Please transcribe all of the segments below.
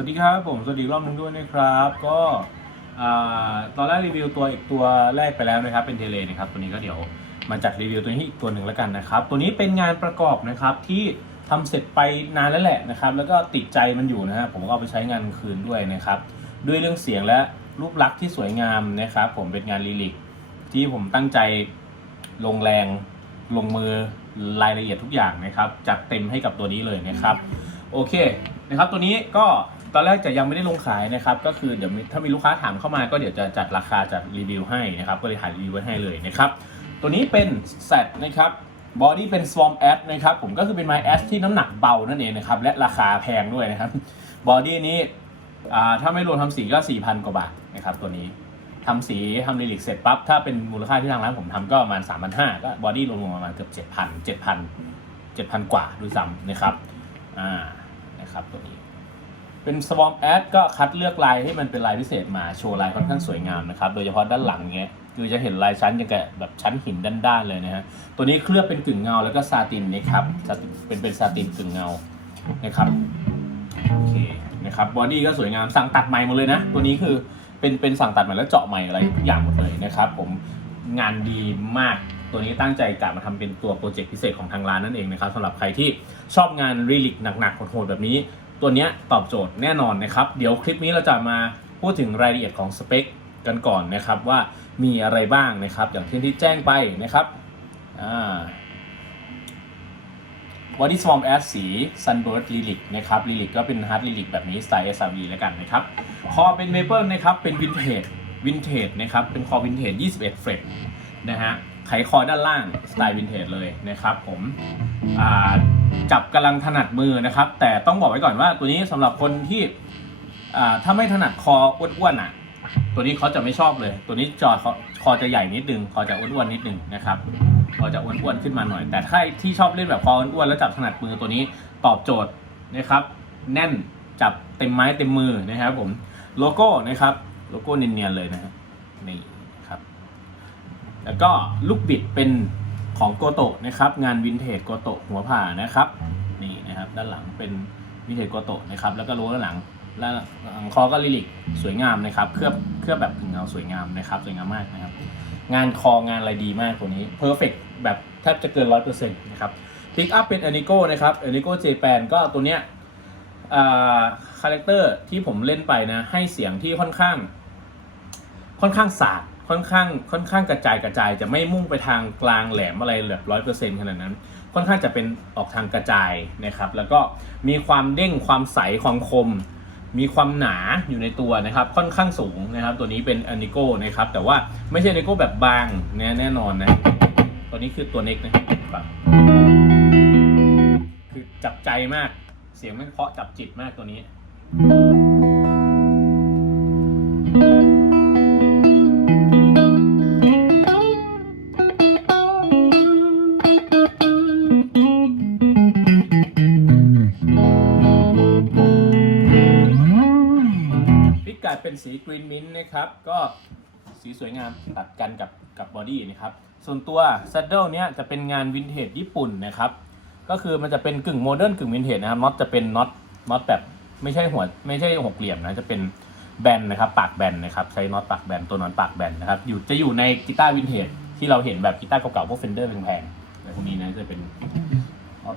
วัสดีครับผม สวัสดีรอบนึงด้วยนะครับ ก็ตอนแรกรีวิวตัวอีกตัวแรกไปแล้วนะครับ เป็นเทเลนะครับ ตัวนี้ก็เดี๋ยวมาจัดรีวิวตัวนี้อีกตัวหนึ่งแล้วกันนะครับ ตัวนี้เป็นงานประกอบนะครับที่ทำเสร็จไปนานแล้วแหละนะครับ แล้วก็ติดใจมันอยู่นะฮะผมก็เอาไปใช้งานคืนด้วยนะครับ ด้วยเรื่องเสียงและรูปลักษณ์ที่สวยงามนะครับ ผมเป็นงานลิลิกที่ผมตั้งใจลงแรงลงมือรายละเอียดทุกอย่างนะครับ จัดเต็มให้กับตัวนี้เลยนะครับ โอเคนะครับ ตัวนี้ก็ ตอนแรกจะยังไม่ได้ลงขายนะครับ ก็คือเดี๋ยวถ้ามีลูกค้าถามเข้ามาก็เดี๋ยวจะจัดราคาจัดรีวิวให้นะครับ ก็เลยถ่ายรีวิวไว้ให้เลยนะครับ ตัวนี้เป็นเซตนะครับบอดี้เป็น Swarm Ash นะครับ ผมก็คือเป็นไม้แอชที่น้ำหนักเบานั่นเองนะครับ และราคาแพงด้วยนะครับ บอดี้นี้ถ้าไม่รวมทำสีก็ 4,000 กว่าบาทนะครับ ตัวนี้ทำสีทำลิลิกเสร็จปั๊บ ถ้าเป็นมูลค่าที่ทางร้านผมทำก็ประมาณ 3,500ก็บอดี้รวมๆประมาณเกือบ7,000 7,000 7,000 กว่าด้วยซ้ำนะครับ อ่า นะครับตัวนี้ เป็น Swarm Ad ก็คัดเลือกลายให้มันเป็นลายพิเศษมาโชว์ลายค่อนข้างสวยงามนะครับ โดยเฉพาะด้านหลังเงี้ยคือจะเห็นลายชั้นอย่างกับแบบชั้นหินด้านๆเลยนะฮะตัวนี้เคลือบเป็นกึ่งเงาแล้วก็ซาตินนะครับเป็นเป็นซาตินกึ่งเงานะครับโอเคนะครับบอดี้ก็สวยงามสั่งตัดใหม่หมดเลยนะ ตัวนี้คือเป็นเป็นสั่งตัดใหม่แล้วเจาะใหม่อะไรทุกอย่างหมดเลยนะครับผมงานดีมากตัวนี้ตั้งใจกะมาทำเป็นตัวโปรเจกต์พิเศษของทางร้านนั่นเองนะครับสำหรับใครที่ชอบงานรีลิกหนักๆโหดๆแบบนี้ ตัวนี้ตอบโจทย์แน่นอนนะครับ เดี๋ยวคลิปนี้เราจะมาพูดถึงรายละเอียดของสเปคกันก่อนนะครับว่ามีอะไรบ้างนะครับ อย่างที่ที่แจ้งไปนะครับวอ่า Body Swarm Ash สี Sunbird Lilac นะครับ Lilac ก็เป็น Hard Lilac แบบนี้สไตล์ SRV แล้วกันนะครับ คอเป็น Maple นะครับ เป็น Vintage Vintage นะครับ เป็นคอ Vintage 21 เฟรตนะฮะไขคอด้านล่างสไตล์ Vintage เลยนะครับผมอ่า จับกำลังถนัดมือนะครับ แต่ต้องบอกไว้ก่อนว่าตัวนี้สำหรับคนที่ถ้าไม่ถนัดคออ้วนๆอะ ตัวนี้เขาจะไม่ชอบเลย ตัวนี้จอคอคอจะใหญ่นิดนึงคอจะอ้วนๆนิดนึงนะครับคอจะอ้วนๆขึ้นมาหน่อย แต่ถ้าที่ชอบเล่นแบบคออ้วนๆแล้วจับถนัดมือตัวนี้ตอบโจทย์นะครับ แน่นจับเต็มไม้เต็มมือนะครับ ผมโลโก้นะครับโลโก้เนียนๆเลยนะฮะนี่ครับ แล้วก็ลูกบิดเป็น ของโกโตะนะครับงานวินเทจโกโตะหัวผ่านะครับนี่นะครับด้านหลังเป็นวินเทจโกโตะนะครับแล้วก็โลด้านหลังแล้วหลังคอก็ลิลิกสวยงามนะครับเคลือบเคลือบแบบถึงเงาสวยงามนะครับสวยงามมากนะครับงานคองานอะไรดีมากตัวนี้เพอร์เฟกแบบแทบจะเกินร้อยเปอร์เซ็นต์นะครับพิกอัพเป็น a n i c o นะครับ a n i c o Japan ก็ตัวเนี้ยคาแรคเตอร์ที่ผมเล่นไปนะให้เสียงที่ค่อนข้าง ค่อนข้างสาด ค่อนข้างค่อนข้างกระจายกระจายจะไม่มุ่งไปทางกลางแหลมอะไรแบบร้อยเปอร์เซ็นต์ขนาดนั้น ค่อนข้างจะเป็นออกทางกระจายนะครับแล้วก็มีความเด้งความใสความคม มีความหนาอยู่ในตัวนะครับค่อนข้างสูงนะครับ ตัวนี้เป็นอ n i โก้นะครับแต่ว่าไม่ใช่อ n i โก้แบบบางแน่แน่นอนนะตัวนี้คือตัวเน็กนะครับคือจับใจมากเสียงมันเพาะจับจิตมากตัวนี้ สีกรีนมินต์นะครับ ก็สีสวยงามตัดกันกับกับบอดี้นะครับ ส่วนตัวซัดเดิลเนี้ยจะเป็นงานวินเทจญี่ปุ่นนะครับ ก็คือมันจะเป็นกึ่งโมเดิร์นกึ่งวินเทจนะครับน็อตจะเป็นน็อตน็อตแบบไม่ใช่หัวไม่ใช่หกเหลี่ยมนะจะเป็นแบนนะครับปากแบนนะครับใช้น็อตปากแบนตัวน็อตปากแบนนะครับอยู่จะอยู่ในกีตาร์วินเทจที่เราเห็นแบบกีตาร์เก่าๆพวกเฟนเดอร์แพงๆแต่พวกนี้นะจะเป็น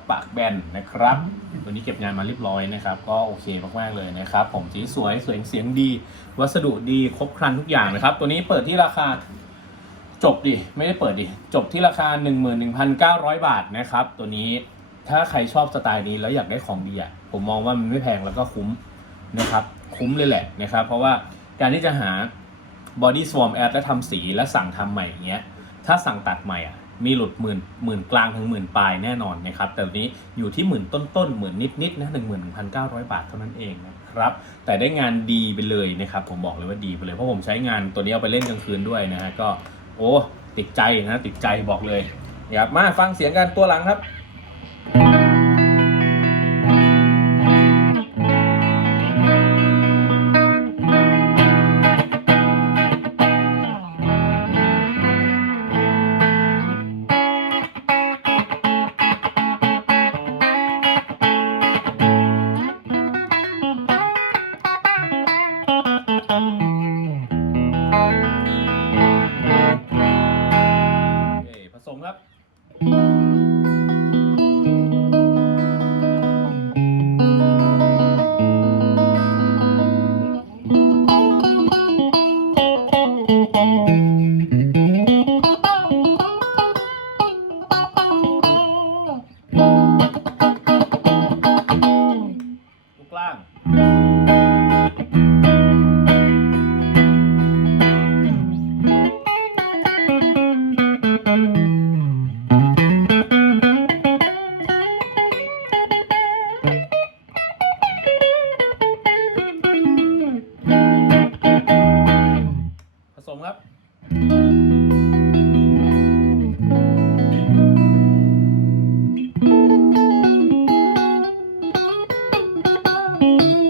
ปากแบนนะครับ ตัวนี้เก็บงานมาเรียบร้อยนะครับ ก็โอเคมากๆเลยนะครับ ผมสีสวยสวยเสียงดี วัสดุดีครบครันทุกอย่างนะครับ ตัวนี้เปิดที่ราคาจบดิไม่ได้เปิดดิจบที่ราคา 11,900 บาทนะครับ ตัวนี้ถ้าใครชอบสไตล์นี้แล้วอยากได้ของดีอะผมมองว่ามันไม่แพงแล้วก็คุ้มนะครับคุ้มเลยแหละนะครับ เพราะว่าการที่จะหา body swarm ad และทำสีและสั่งทำใหม่อย่างเงี้ยถ้าสั่งตัดใหม่อะ มีหลุดหมื่นหมื่นกลางถึงหมื่นปลายแน่นอนนะครับ แต่ตัวนี้อยู่ที่หมื่นต้นๆหมื่นนิดๆนะหนึ่งหมื่นหนึ่งพันเก้าร้อยบาทเท่านั้นเองนะครับ แต่ได้งานดีไปเลยนะครับ ผมบอกเลยว่าดีไปเลย เพราะผมใช้งานตัวนี้เอาไปเล่นกลางคืนด้วยนะฮะก็โอ้ติดใจนะติดใจบอกเลยอย่ามาฟังเสียงกันตัวหลังครับ ตั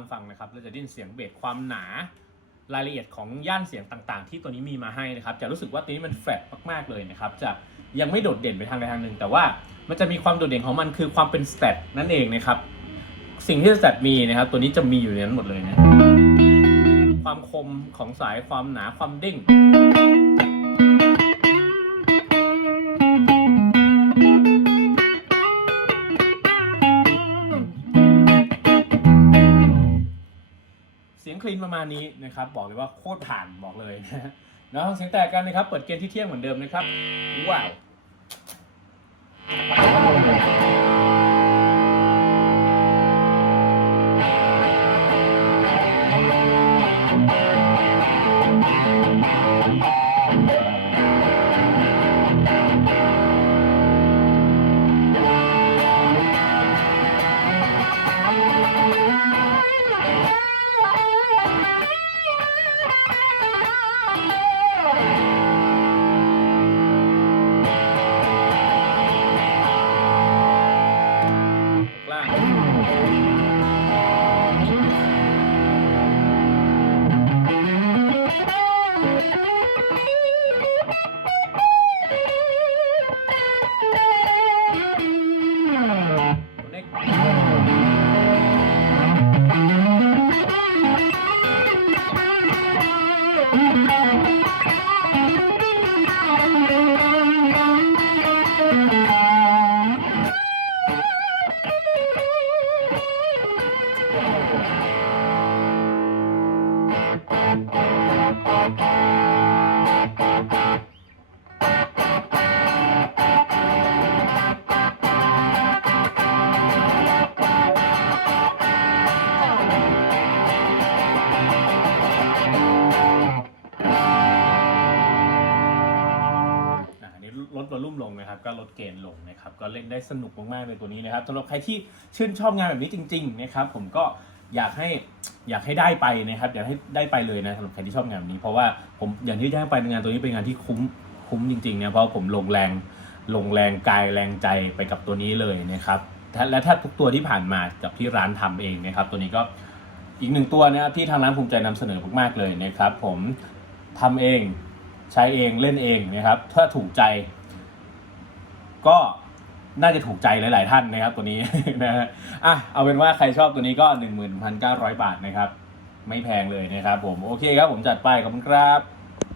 ต้องฟังนะครับเราจะได้ยินเสียงเบสความหนารายละเอียดของย่านเสียงต่างๆ ที่ตัวนี้มีมาให้นะครับ จะรู้สึกว่าตัวนี้มันแฟลตมากๆเลยนะครับ จะยังไม่โดดเด่นไปทางใดทางหนึ่ง แต่ว่ามันจะมีความโดดเด่นของมันคือความเป็นสเตนั่นเองนะครับ สิ่งที่สเตตมีนะครับ ตัวนี้จะมีอยู่ในนั้นหมดเลยนะ ความคมของสายความหนาความเด้ง คลีนประมาณนี้นะครับบอกเลยว่าโคตรผ่านบอกเลยนะฮะแล้วฟังเสียงแตกกันนะครับ เปิดเกมที่เที่ยงเหมือนเดิมนะครับ ว้าว ก็ลดเกณฑ์ลงนะครับก็เล่นได้สนุกมากๆเลยตัวนี้นะครับสำหรับใครที่ชื่นชอบงานแบบนี้จริงๆนะครับผมก็อยากให้อยากให้ได้ไปนะครับอยากให้ได้ไปเลยนะสำหรับใครที่ชอบงานแบบนี้ เพราะว่าผมอย่างที่แจ้งไปงานตัวนี้เป็นงานที่คุ้มคุ้มจริงๆเนี่ยเพราะผมลงแรงลงแรงกายแรงใจไปกับตัวนี้เลยนะครับและและถ้าทุกตัวที่ผ่านมากับที่ร้านทำเองนะครับ ตัวนี้ก็อีกหนึ่งตัวนะครับที่ทางร้านภูมิใจนำเสนอมากๆเลยนะครับ ผมทำเองใช้เองเล่นเองนะครับถ้าถูกใจ ก็น่าจะถูกใจหลาย ๆ ท่านนะครับตัวนี้นะฮะอะเอาเป็นว่าใครชอบตัวนี้ก็ 11,900 บาทนะครับ ไม่แพงเลยนะครับผม โอเคครับผมจัดไปขอบคุณครับ